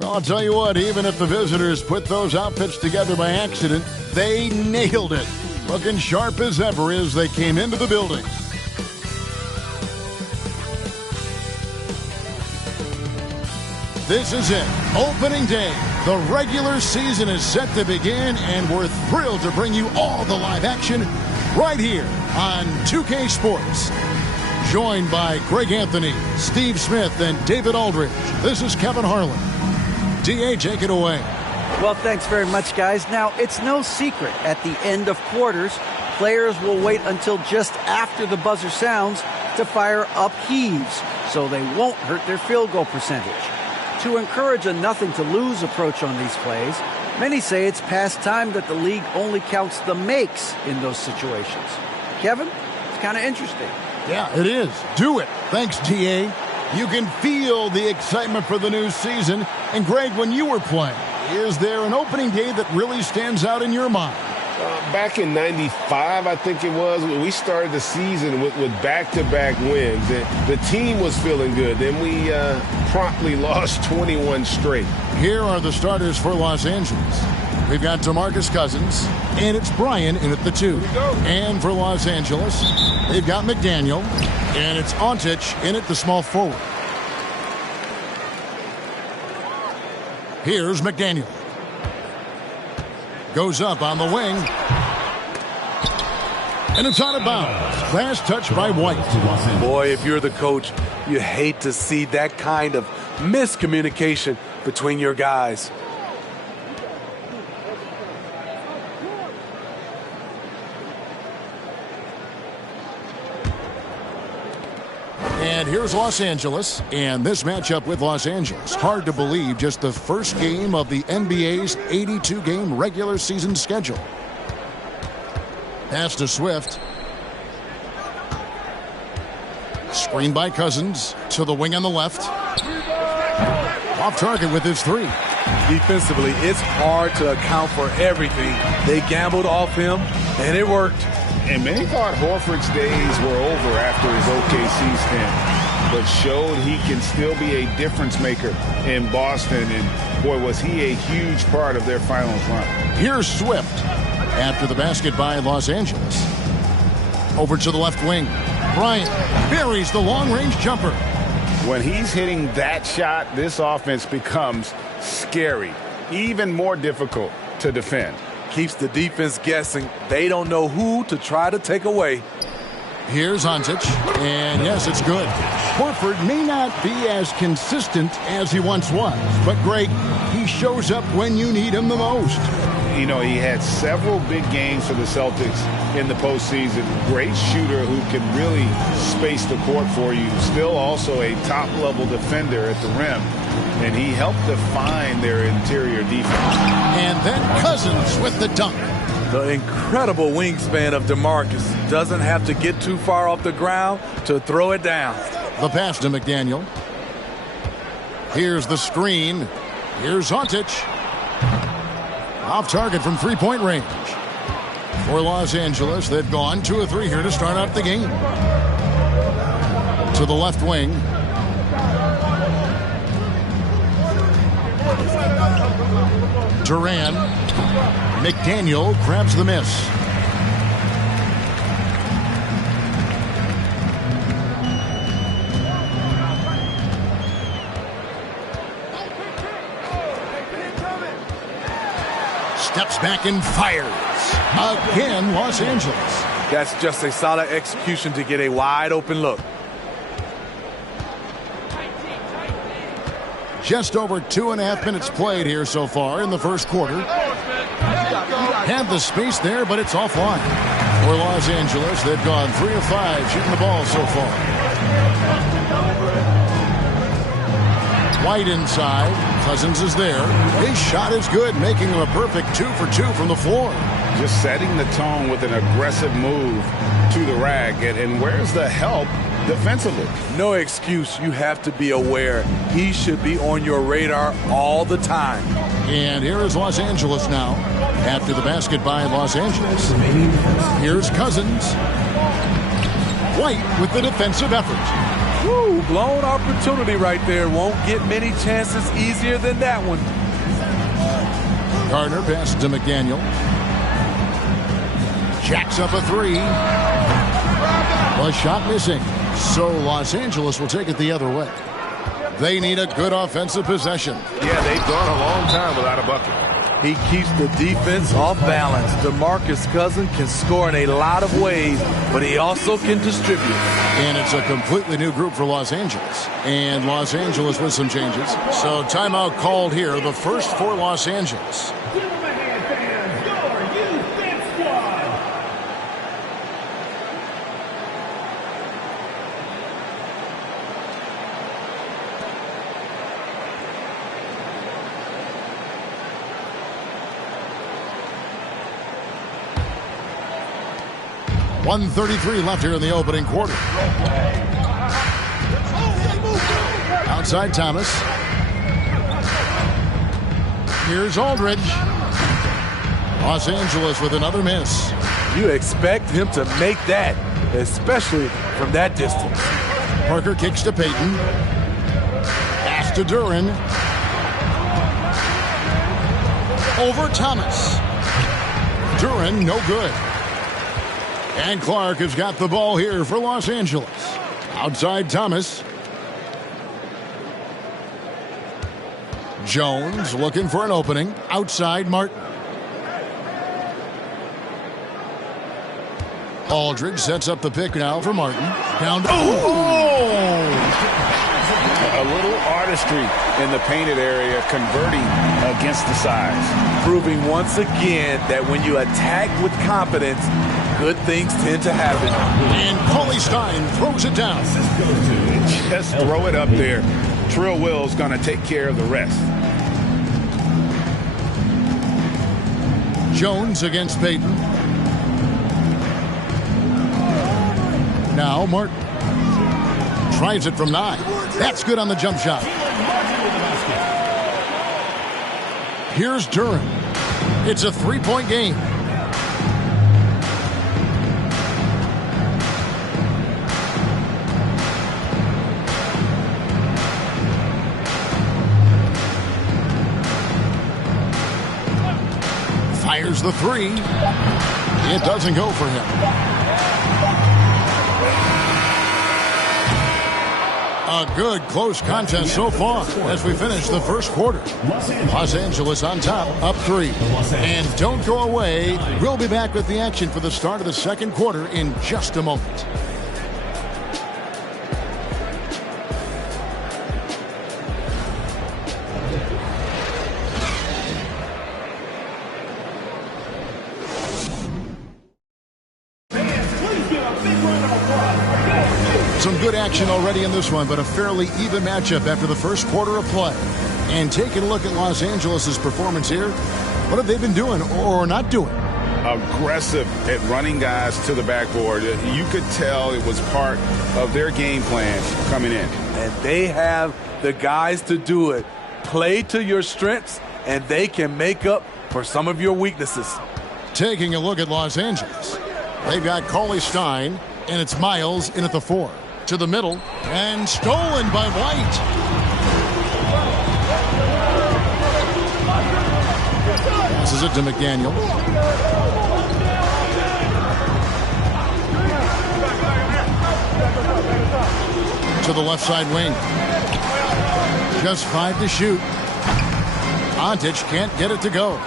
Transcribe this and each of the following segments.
Well, I'll tell you what, even if the visitors put those outfits together by accident, they nailed it. Looking sharp as ever as they came into the building. This is it. Opening day. The regular season is set to begin, and we're thrilled to bring you all the live action right here on 2K Sports. Joined by Greg Anthony, Steve Smith, and David Aldridge. This is Kevin Harlan. DA, take it away. Well, thanks very much, guys. Now, it's no secret at the end of quarters, players will wait until just after the buzzer sounds to fire up heaves, so they won't hurt their field goal percentage. To encourage a nothing-to-lose approach on these plays, many say it's past time that the league only counts the makes in those situations. Kevin, it's kind of interesting. Yeah, it is. Do it. Thanks, DA. You can feel the excitement for the new season. And Greg, when you were playing, is there an opening day that really stands out in your mind? Back in '95, I think it was, we started the season with back-to-back wins. The team was feeling good. Then we promptly lost 21 straight. Here are the starters for Los Angeles. We've got DeMarcus Cousins, and it's Brian in at the 2. And for Los Angeles, they've got McDaniel, and it's Ontich in at the small forward. Here's McDaniel. Goes up on the wing. And it's out of bounds. Last touch by White. Boy, if you're the coach, you hate to see that kind of miscommunication between your guys. And here's Los Angeles, and this matchup with Los Angeles. Hard to believe, just the first game of the NBA's 82-game regular season schedule. Pass to Swift. Screen by Cousins to the wing on the left. Off target with his 3. Defensively, it's hard to account for everything. They gambled off him, and it worked. And many thought Horford's days were over after his OKC stint, but showed he can still be a difference maker in Boston. And, boy, was he a huge part of their finals run. Here's Swift after the basket by Los Angeles. Over to the left wing. Bryant buries the long-range jumper. When he's hitting that shot, this offense becomes scary, even more difficult to defend. Keeps the defense guessing. They don't know who to try to take away. Here's Ontich, and yes, it's good. Horford may not be as consistent as he once was, but Greg, he shows up when you need him the most. You know, he had several big games for the Celtics in the postseason. Great shooter who can really space the court for you. Still also a top-level defender at the rim. And he helped define their interior defense. And then Cousins with the dunk. The incredible wingspan of DeMarcus doesn't have to get too far off the ground to throw it down. The pass to McDaniel. Here's the screen. Here's Ontich. Off target from three-point range. For Los Angeles, they've gone 2 of 3 here to start out the game. To the left wing. Duran. McDaniel grabs the miss. Steps back and fires. Again, Los Angeles. That's just a solid execution to get a wide open look. Just over 2.5 minutes played here so far in the first quarter. Had the space there, but it's offline. For Los Angeles, they've gone 3 of 5 shooting the ball so far. White inside. Cousins is there. His shot is good, making him a perfect 2 for 2 from the floor. Just setting the tone with an aggressive move to the rack. And where's the help defensively? No excuse. You have to be aware. He should be on your radar all the time. And here is Los Angeles now. After the basket by Los Angeles. Here's Cousins. White with the defensive effort. Woo, blown opportunity right there. Won't get many chances easier than that one. Gardner passes to McDaniel. Jacks up a three. A shot missing. So Los Angeles will take it the other way. They need a good offensive possession. Yeah, they've gone a long time without a bucket. He keeps the defense off balance. DeMarcus Cousins can score in a lot of ways, but he also can distribute. And it's a completely new group for Los Angeles. And Los Angeles with some changes. So timeout called here, the first for Los Angeles. .133 left here in the opening quarter. Outside Thomas. Here's Aldridge. Los Angeles with another miss. You expect him to make that, especially from that distance. Parker kicks to Payton. Pass to Duran. Over Thomas. Duran, no good. And Clark has got the ball here for Los Angeles. Outside Thomas. Jones looking for an opening. Outside Martin. Aldridge sets up the pick now for Martin. Down to A little artistry in the painted area, converting against the size. Proving once again that when you attack with confidence, good things tend to happen. And Cauley Stein throws it down. Just throw it up there. Trill Will's going to take care of the rest. Jones against Payton. Now Martin. Tries it from 9. That's good on the jump shot. Here's Duran. It's a three-point game. Fires the three. It doesn't go for him. A good close contest so far as we finish the first quarter. Los Angeles on top, up 3. And don't go away. We'll be back with the action for the start of the second quarter in just a moment. Some good action already in this one, but a fairly even matchup after the first quarter of play. And taking a look at Los Angeles' performance here, what have they been doing or not doing? Aggressive at running guys to the backboard. You could tell it was part of their game plan coming in. And they have the guys to do it. Play to your strengths, and they can make up for some of your weaknesses. Taking a look at Los Angeles, they've got Cauley Stein, and it's Miles in at the 4. To the middle, and stolen by White. Passes it to McDaniel. To the left side wing. Just 5 to shoot. Antic can't get it to go.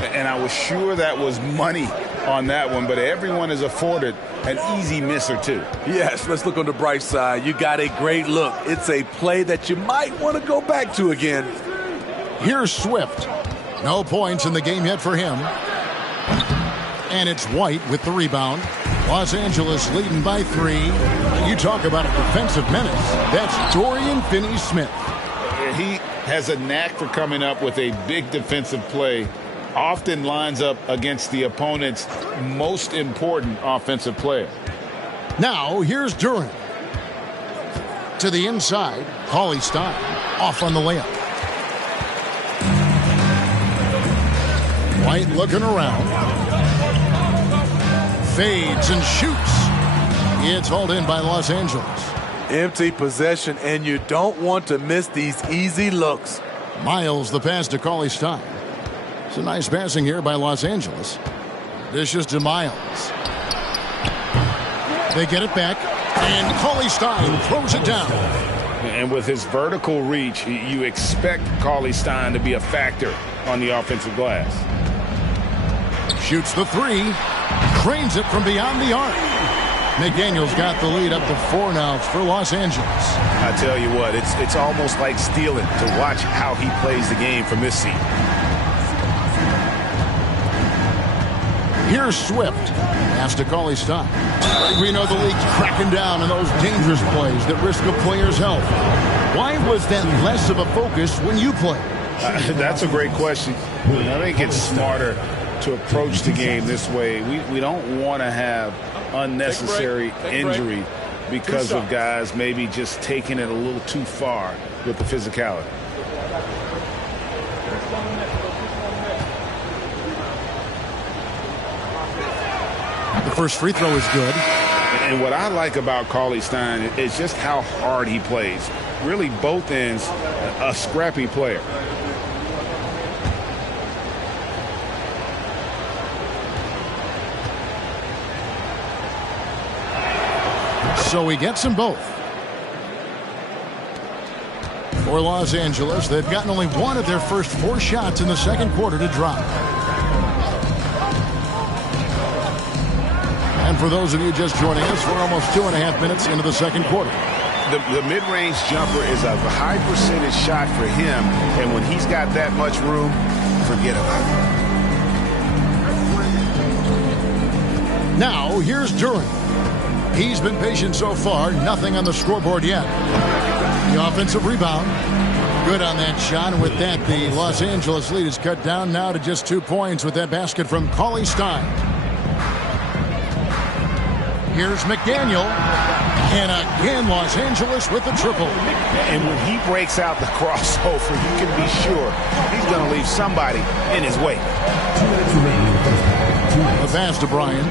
And I was sure that was money on that one, but everyone is afforded an easy miss or two. Yes, let's look on the bright side. You got a great look. It's a play that you might want to go back to again. Here's Swift. No points in the game yet for him. And it's White with the rebound. Los Angeles leading by 3. You talk about a defensive menace. That's Dorian Finney-Smith. He has a knack for coming up with a big defensive play. Often lines up against the opponent's most important offensive player. Now, here's Duran. To the inside, Cauley Stein off on the layup. White looking around. Fades and shoots. It's hauled in by Los Angeles. Empty possession, and you don't want to miss these easy looks. Miles the pass to Cauley Stein. It's a nice passing here by Los Angeles. Dishes to Miles. They get it back, and Cauley Stein throws it down. And with his vertical reach, you expect Cauley Stein to be a factor on the offensive glass. Shoots the three. Cranes it from beyond the arc. McDaniel's got the lead up to 4 now for Los Angeles. I tell you what, it's almost like stealing to watch how he plays the game from this seat. Here's Swift. Pass to Cauley Stein. We know the league's cracking down on those dangerous plays that risk a player's health. Why was that less of a focus when you played? That's a great question. I think it's smarter to approach the game this way. We don't want to have unnecessary injury because of guys maybe just taking it a little too far with the physicality. The first free throw is good. And what I like about Cauley Stein is just how hard he plays. Really, both ends, a scrappy player. So he gets them both. For Los Angeles, they've gotten only one of their first 4 shots in the second quarter to drop. And for those of you just joining us, we're almost 2.5 minutes into the second quarter. The mid-range jumper is a high percentage shot for him, and when he's got that much room, forget about it. Now, here's Duran. He's been patient so far, nothing on the scoreboard yet. The offensive rebound. Good on that shot, and with that, the Los Angeles lead is cut down now to just 2 points with that basket from Cauley Stein. Here's McDaniel. And again, Los Angeles with the triple. And when he breaks out the crossover, you can be sure he's going to leave somebody in his way. The pass to Bryan.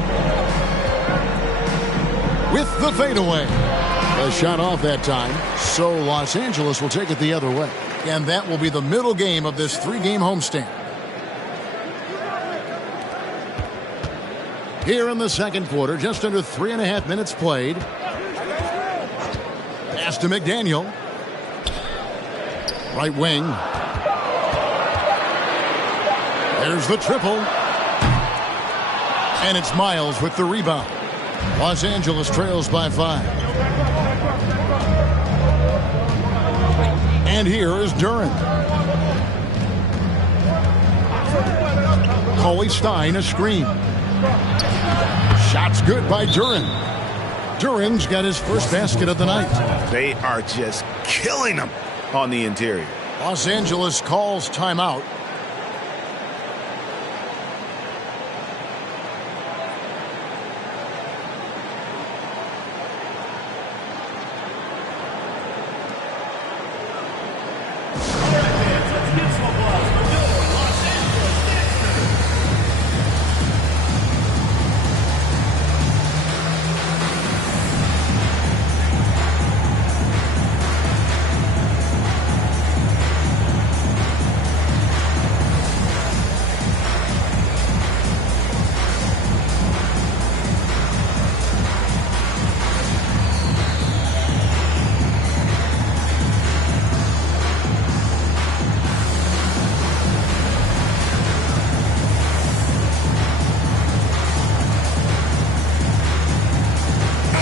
With the fadeaway. A shot off that time, so Los Angeles will take it the other way. And that will be the middle game of this 3-game homestand. Here in the second quarter, just under 3.5 minutes played. Pass to McDaniel. Right wing. There's the triple. And it's Miles with the rebound. Los Angeles trails by 5. And here is Duran. Cauley Stein, a screen. Shot's good by Duran. Duran's got his first basket of the night. They are just killing him on the interior. Los Angeles calls timeout.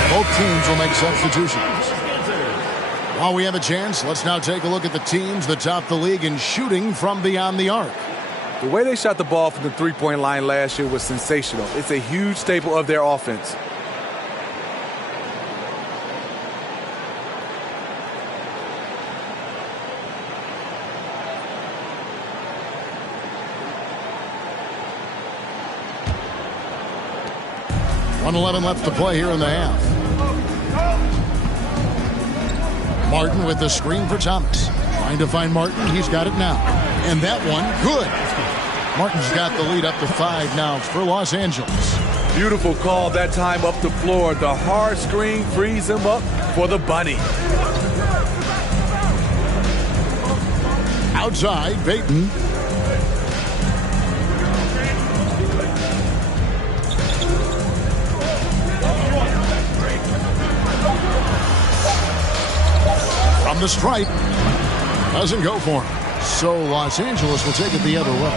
Both teams will make substitutions. While we have a chance, let's now take a look at the teams that top the league in shooting from beyond the arc. The way they shot the ball from the three-point line last year was sensational. It's a huge staple of their offense. .11 left to play here in the half. Martin with the screen for Thomas. Trying to find Martin. He's got it now. And that one, good. Martin's got the lead up to 5 now for Los Angeles. Beautiful call that time up the floor. The hard screen frees him up for the bunny. Outside, Peyton. From the stripe. Doesn't go for him. So Los Angeles will take it the other way.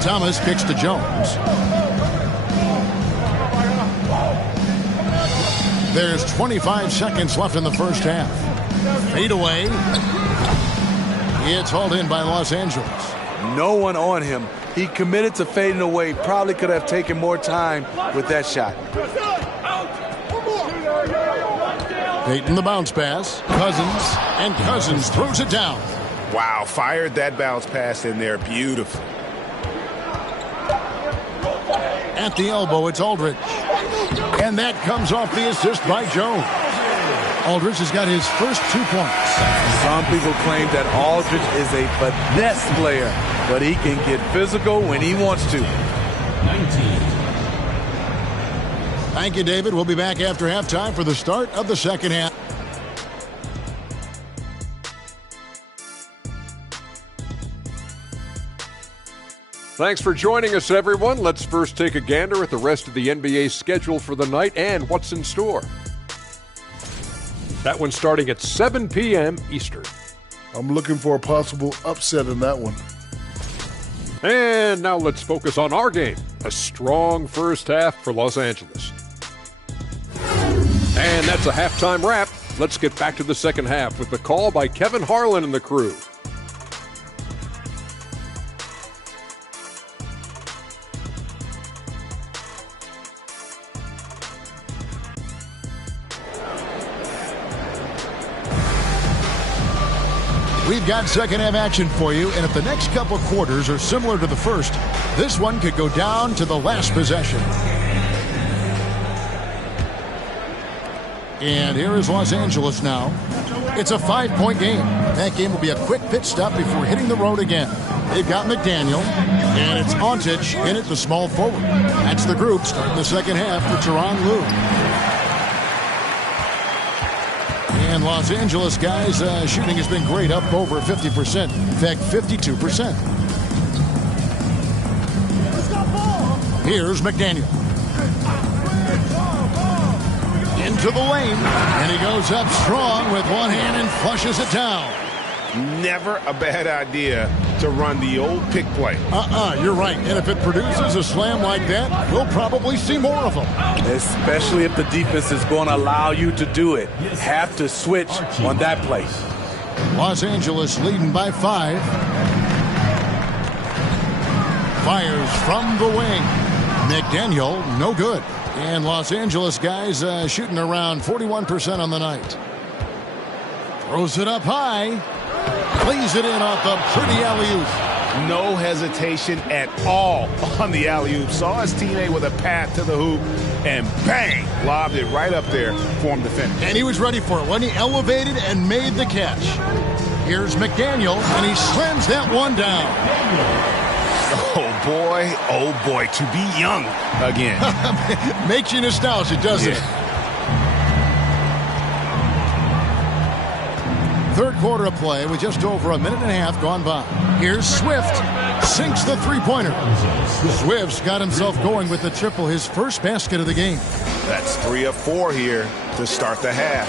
Thomas kicks to Jones. There's 25 seconds left in the first half. Fade away. It's hauled in by Los Angeles. No one on him. He committed to fading away. Probably could have taken more time with that shot. Peyton the bounce pass. Cousins. And Cousins throws it down. Wow, fired that bounce pass in there. Beautiful. At the elbow, it's Aldridge. And that comes off the assist by Jones. Aldridge has got his first 2 points. Some people claim that Aldridge is a finesse player, but he can get physical when he wants to. 19. Thank you, David. We'll be back after halftime for the start of the second half. Thanks for joining us, everyone. Let's first take a gander at the rest of the NBA schedule for the night and what's in store. That one's starting at 7 p.m. Eastern. I'm looking for a possible upset in that one. And now let's focus on our game. A strong first half for Los Angeles. And that's a halftime wrap. Let's get back to the second half with the call by Kevin Harlan and the crew. We've got second half action for you, and if the next couple quarters are similar to the first, this one could go down to the last possession. And here is Los Angeles now. It's a 5-point game. That game will be a quick pit stop before hitting the road again. They've got McDaniel, and it's Ontich in at the small forward. That's the group starting the second half for Tyronn Lue. And Los Angeles guys, shooting has been great, up over 50%. In fact, 52%. Here's McDaniel. Into the lane. And he goes up strong with one hand and flushes it down. Never a bad idea to run the old pick play. You're right. And if it produces a slam like that, we'll probably see more of them. Especially if the defense is going to allow you to do it. Have to switch on that play. Los Angeles leading by 5. Fires from the wing. McDaniel, no good. And Los Angeles guys shooting around 41% on the night. Throws it up high. Plays it in off the pretty alley-oop. No hesitation at all on the alley-oop. Saw his teammate with a path to the hoop, and bang, lobbed it right up there for him to finish. And he was ready for it when he elevated and made the catch. Here's McDaniel, and he slams that one down. Oh boy, to be young again. Makes you nostalgic, doesn't it? Third quarter of play with just over a minute and a half gone by. Here's Swift. Sinks the three-pointer. Swift's got himself going with the triple, his first basket of the game. That's 3 of 4 here to start the half.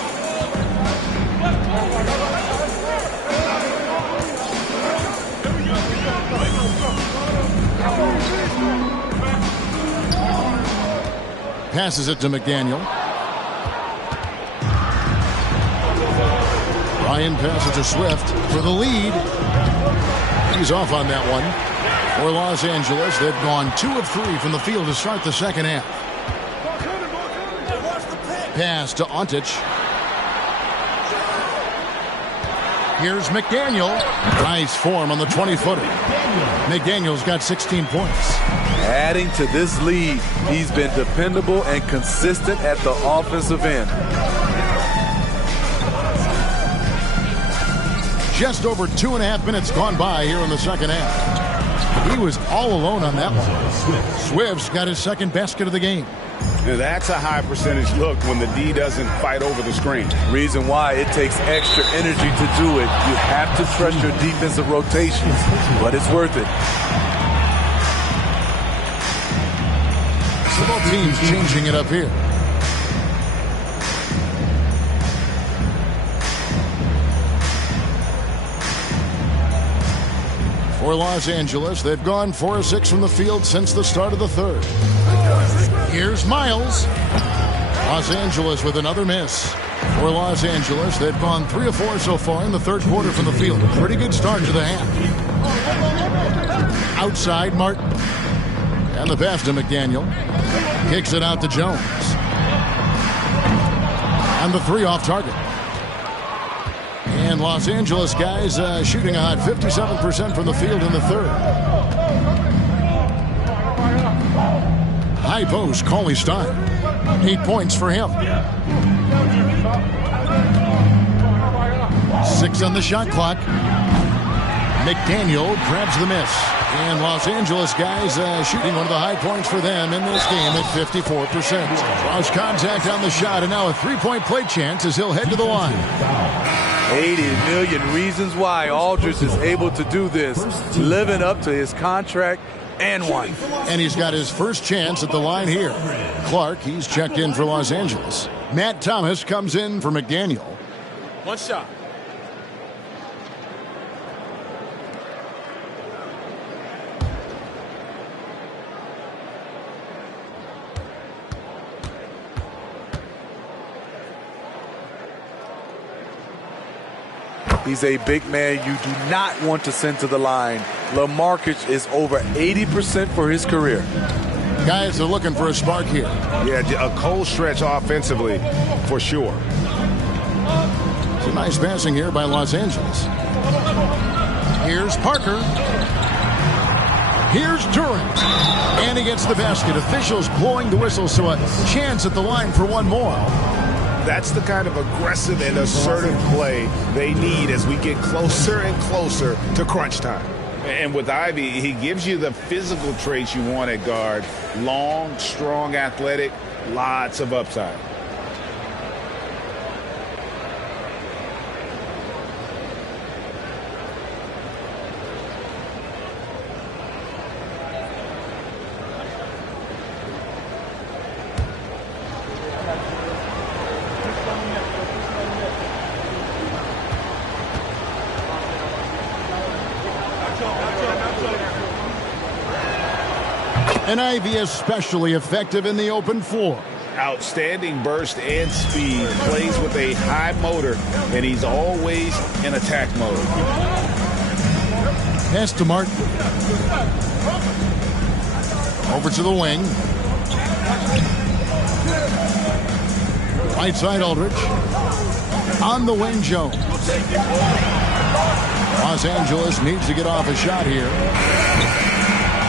Passes it to McDaniel. Ryan passes to Swift for the lead. He's off on that one. For Los Angeles, they've gone 2 of 3 from the field to start the second half. Pass to Ontich. Here's McDaniel. Nice form on the 20-footer. McDaniel's got 16 points. Adding to this lead, he's been dependable and consistent at the offensive end. Just over 2.5 minutes gone by here in the second half. He was all alone on that one. Swift's got his second basket of the game. Now that's a high percentage look when the D doesn't fight over the screen. Reason why it takes extra energy to do it. You have to trust your defensive rotations, but it's worth it. So both teams changing it up here. For Los Angeles, they've gone 4 of 6 from the field since the start of the third. Here's Miles. Los Angeles with another miss. For Los Angeles, they've gone 3 of 4 so far in the third quarter from the field. Pretty good start to the half. Outside, Martin. And the pass to McDaniel. Kicks it out to Jones. And the 3 off target. And Los Angeles guys shooting a hot 57% from the field in the third. High post, Cauley Stein. 8 points for him. 6 on the shot clock. McDaniel grabs the miss. And Los Angeles guys shooting one of the high points for them in this game at 54%. Cross contact on the shot, and now a 3-point play chance as he'll head to the line. 80 million reasons why Aldridge is able to do this, living up to his contract and one. And he's got his first chance at the line here. Clark, he's checked in for Los Angeles. Matt Thomas comes in for McDaniel. One shot. He's a big man you do not want to send to the line. LaMarcus is over 80% for his career. Guys are looking for a spark here. Yeah, a cold stretch offensively for sure. Some nice passing here by Los Angeles. Here's Parker. Here's Durant. And he gets the basket. Officials blowing the whistle, so a chance at the line for one more. That's the kind of aggressive and assertive play they need as we get closer and closer to crunch time. And with Ivy, he gives you the physical traits you want at guard. Long, strong, athletic, lots of upside. And Ivy especially effective in the open floor. Outstanding burst and speed, plays with a high motor, and he's always in attack mode. Pass to Martin. Over to the wing. Right side Aldridge. On the wing, Jones. Los Angeles needs to get off a shot here.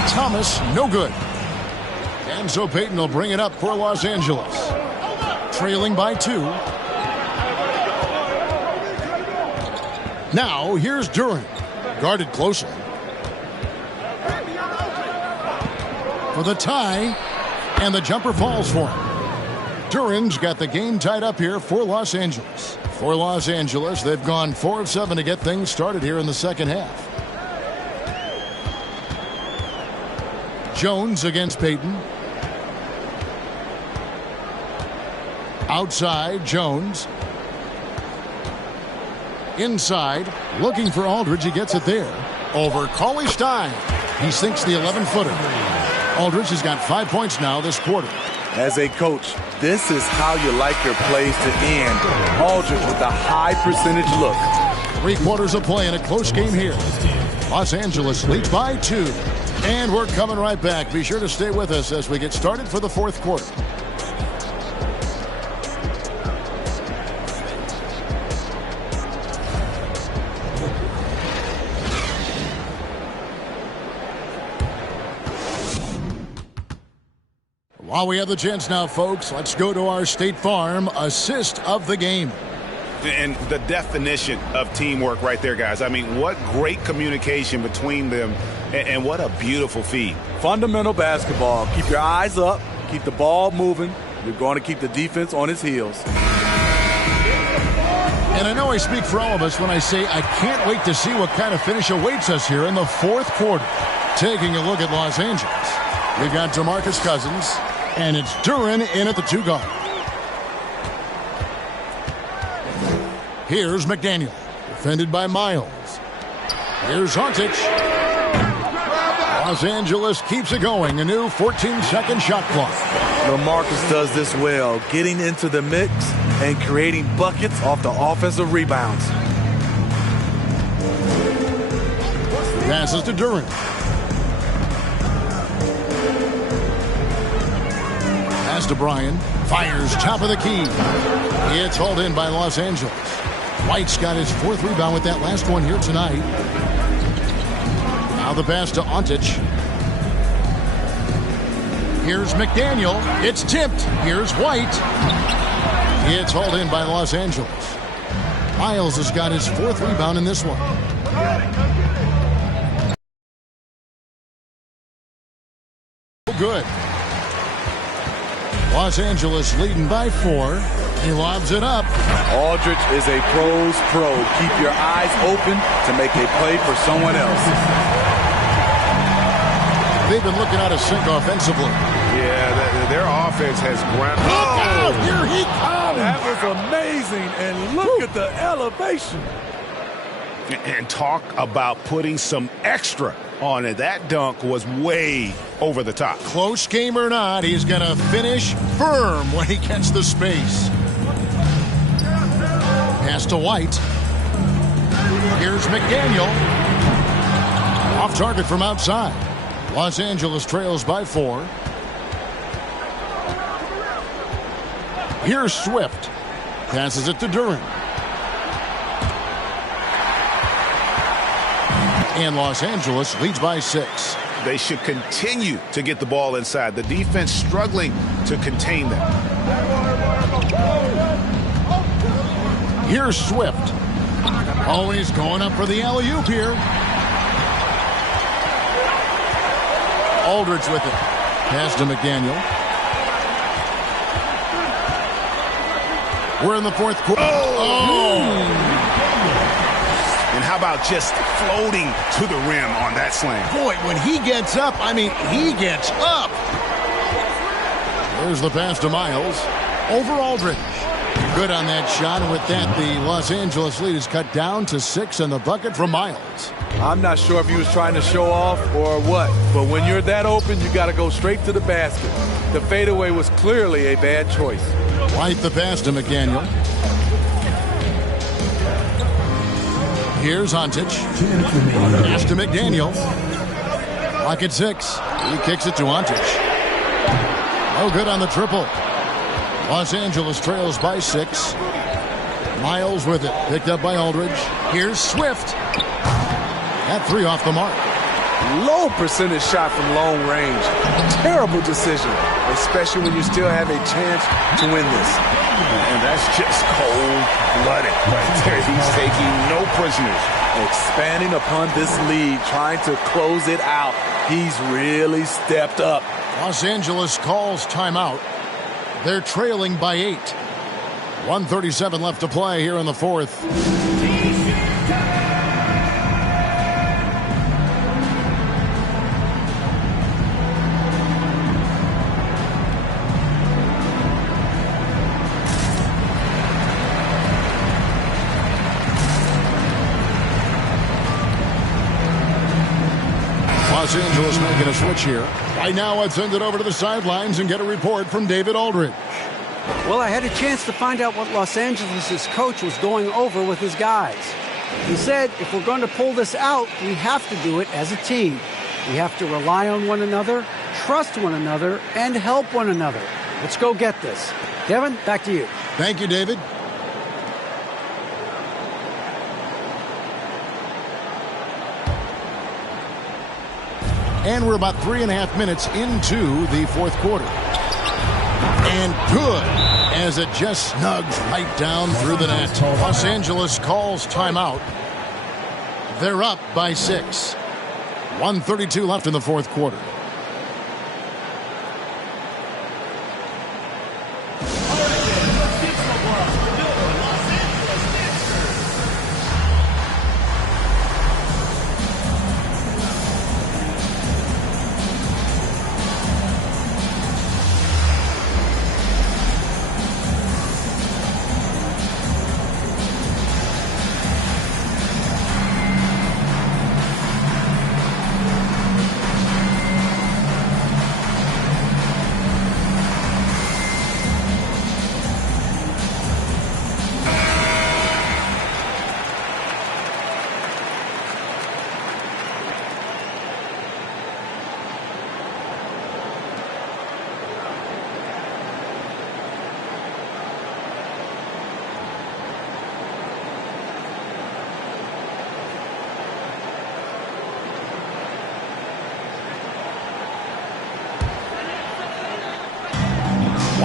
Thomas, no good. And so Payton will bring it up for Los Angeles. Trailing by 2. Now, here's Durant. Guarded closely. For the tie. And the jumper falls for him. Durant's got the game tied up here for Los Angeles. For Los Angeles, they've gone 4 of 7 to get things started here in the second half. Jones against Payton. Outside, Jones. Inside, looking for Aldridge. He gets it there. Over Cauley Stein. He sinks the 11-footer. Aldridge has got 5 points now this quarter. As a coach, this is how you like your plays to end. Aldridge with a high percentage look. 3 quarters of play in a close game here. Los Angeles leads by 2. And we're coming right back. Be sure to stay with us as we get started for the fourth quarter. While we have the chance now, folks, let's go to our State Farm assist of the game. And the definition of teamwork right there, guys. I mean, what great communication between them, and what a beautiful feed. Fundamental basketball. Keep your eyes up, Keep the ball moving. You're going to keep the defense on its heels. And I know I speak for all of us when I say I can't wait to see what kind of finish awaits us here in the fourth quarter. Taking a look at Los Angeles. We got DeMarcus Cousins, and it's Duren in at the 2 guard. Here's McDaniel, defended by Miles. Here's Huntage. Los Angeles keeps it going. A new 14-second shot clock. LaMarcus does this well, getting into the mix and creating buckets off the offensive rebounds. Passes to Duren. Pass to Bryan. Fires top of the key. It's hauled in by Los Angeles. White's got his 4th rebound with that last one here tonight. Now the pass to Huntage. Here's McDaniel. It's tipped. Here's White. It's hauled in by Los Angeles. Miles has got his 4th rebound in this one. Good. Los Angeles leading by 4. He lobs it up. Aldridge is a pro's pro. Keep your eyes open to make a play for someone else. They've been looking out of sync offensively. Yeah, their offense has ground. Look out! Here he comes! That was amazing, and look at the elevation. And talk about putting some extra on it. That dunk was way over the top. Close game or not, he's going to finish firm when he gets the space. Pass to White. Here's McDaniel. Off target from outside. Los Angeles trails by 4. Here's Swift. Passes it to Duren. And Los Angeles leads by 6. They should continue to get the ball inside. The defense struggling to contain them. Here's Swift. Oh, he's going up for the alley-oop here. Aldridge with it. Pass to McDaniel. We're in the 4th quarter. And how about just floating to the rim on that slam? Boy, when he gets up, I mean, he gets up. There's the pass to Miles. Over Aldridge. Good on that shot, and with that, the Los Angeles lead is cut down to 6 and the bucket from Miles. I'm not sure if he was trying to show off or what, but when you're that open, you got to go straight to the basket. The fadeaway was clearly a bad choice. White the pass to McDaniel. Here's Huntage. Pass to McDaniel. Clock at 6. He kicks it to Huntage. No good on the triple. Los Angeles trails by 6. Miles with it. Picked up by Aldridge. Here's Swift. That 3 off the mark. Low percentage shot from long range. Terrible decision, especially when you still have a chance to win this. And that's just cold-blooded right there. He's taking no prisoners. Expanding upon this lead, trying to close it out. He's really stepped up. Los Angeles calls timeout. They're trailing by 8. 1:37 left to play here in the 4th. Los Angeles making a switch here. Right now, let's send it over to the sidelines and get a report from David Aldridge. Well, I had a chance to find out what Los Angeles' coach was going over with his guys. He said, if we're going to pull this out, we have to do it as a team. We have to rely on one another, trust one another, and help one another. Let's go get this. Kevin, back to you. Thank you, David. And we're about 3.5 minutes into the 4th quarter. And good, as it just snugs right down through the net. Los Angeles calls timeout. They're up by 6. 1:32 left in the 4th quarter.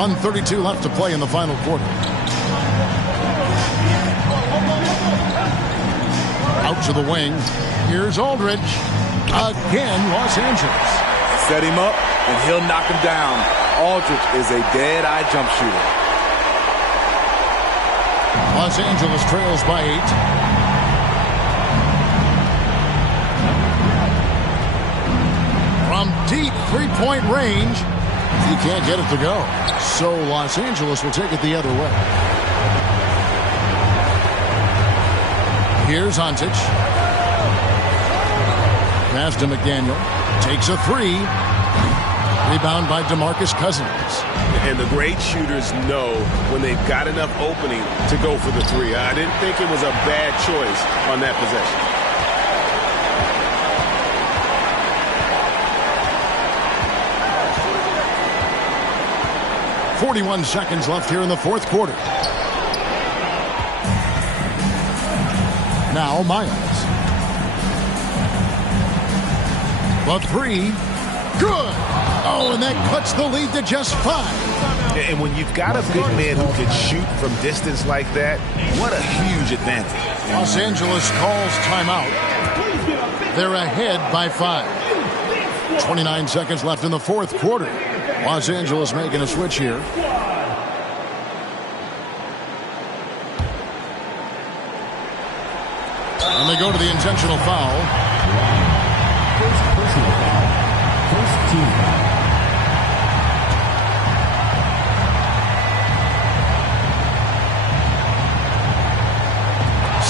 1:32 left to play in the final quarter. Out to the wing. Here's Aldridge. Again, Los Angeles. Set him up, and he'll knock him down. Aldridge is a dead-eye jump shooter. Los Angeles trails by 8. From deep three-point range, he can't get it to go. So Los Angeles will take it the other way. Here's Ontic. Pass to McDaniel. Takes a three. Rebound by DeMarcus Cousins. And the great shooters know when they've got enough opening to go for the three. I didn't think it was a bad choice on that possession. .41 seconds left here in the fourth quarter. Now Miles. The three. Good. Oh, and that cuts the lead to just 5. And when you've got a big man who can shoot from distance like that, what a huge advantage. Los Angeles calls timeout. They're ahead by 5. 29 seconds left in the fourth quarter. Los Angeles making a switch here. And they go to the intentional foul. First personal foul. First team foul.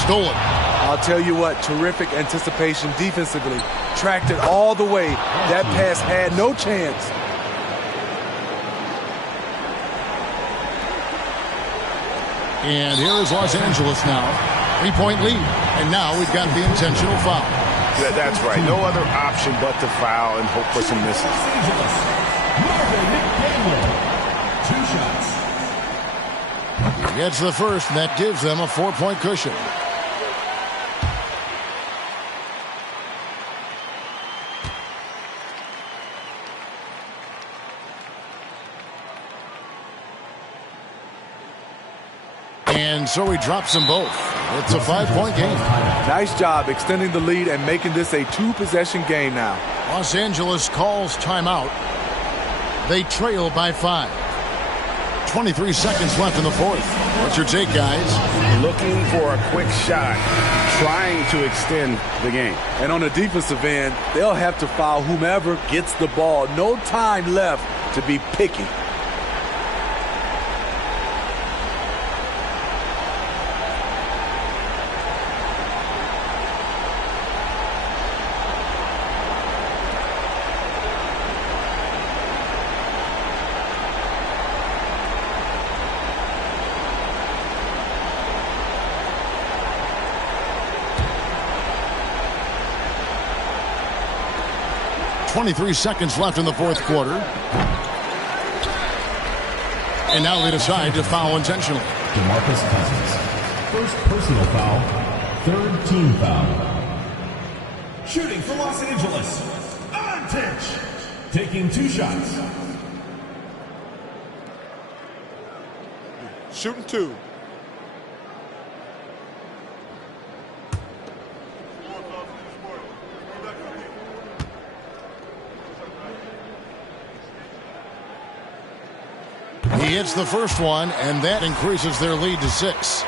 Stolen. I'll tell you what, terrific anticipation defensively. Tracked it all the way. That pass had no chance. And here is Los Angeles now. 3-point lead. And now we've got the intentional foul. Yeah, that's right. No other option but to foul and hope for some misses. He gets the first, and that gives them a 4-point cushion. And so he drops them both. It's a 5-point game. Nice job extending the lead and making this a 2-possession game now. Los Angeles calls timeout. They trail by 5. 23 seconds left in the fourth. What's your take, guys? Looking for a quick shot, trying to extend the game. And on the defensive end, they'll have to foul whomever gets the ball. No time left to be picky. .23 seconds left in the fourth quarter. And now they decide to foul intentionally. DeMarcus Cousins. First personal foul. Third team foul. Shooting for Los Angeles. Ontic. Taking 2 shots. Shooting 2. He hits the first one, and that increases their lead to 6.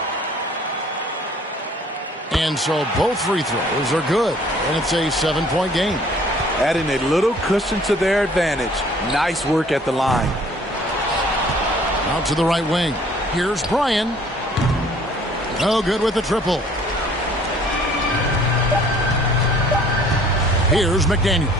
And so both free throws are good, and it's a 7-point game. Adding a little cushion to their advantage. Nice work at the line. Out to the right wing. Here's Bryan. No good with the triple. Here's McDaniel.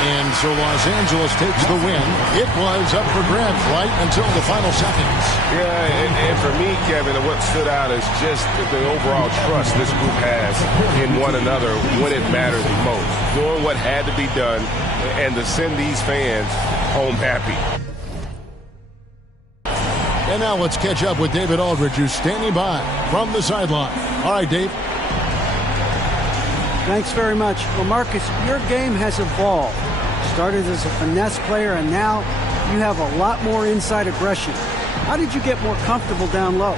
And so Los Angeles takes the win. It was up for grabs right until the final seconds. Yeah, and for me, Kevin, what stood out is just the overall trust this group has in one another when it matters most. Doing what had to be done and to send these fans home happy. And now let's catch up with David Aldridge, who's standing by from the sideline. All right, Dave. Thanks very much. Well, Marcus, your game has evolved. Started as a finesse player, and now you have a lot more inside aggression. How did you get more comfortable down low?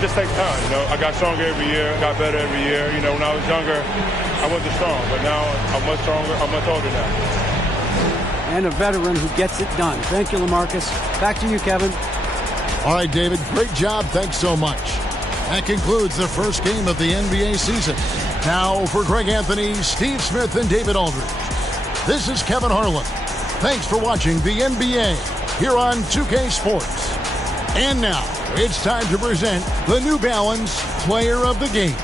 Just takes time. I got stronger every year, got better every year. When I was younger, I wasn't strong, but now I'm much stronger. I'm much older now. And a veteran who gets it done. Thank you, LaMarcus. Back to you, Kevin. All right, David, great job. Thanks so much. That concludes the first game of the NBA season. Now for Greg Anthony, Steve Smith, and David Aldridge. This is Kevin Harlan. Thanks for watching the NBA here on 2K Sports. And now it's time to present the New Balance Player of the Game.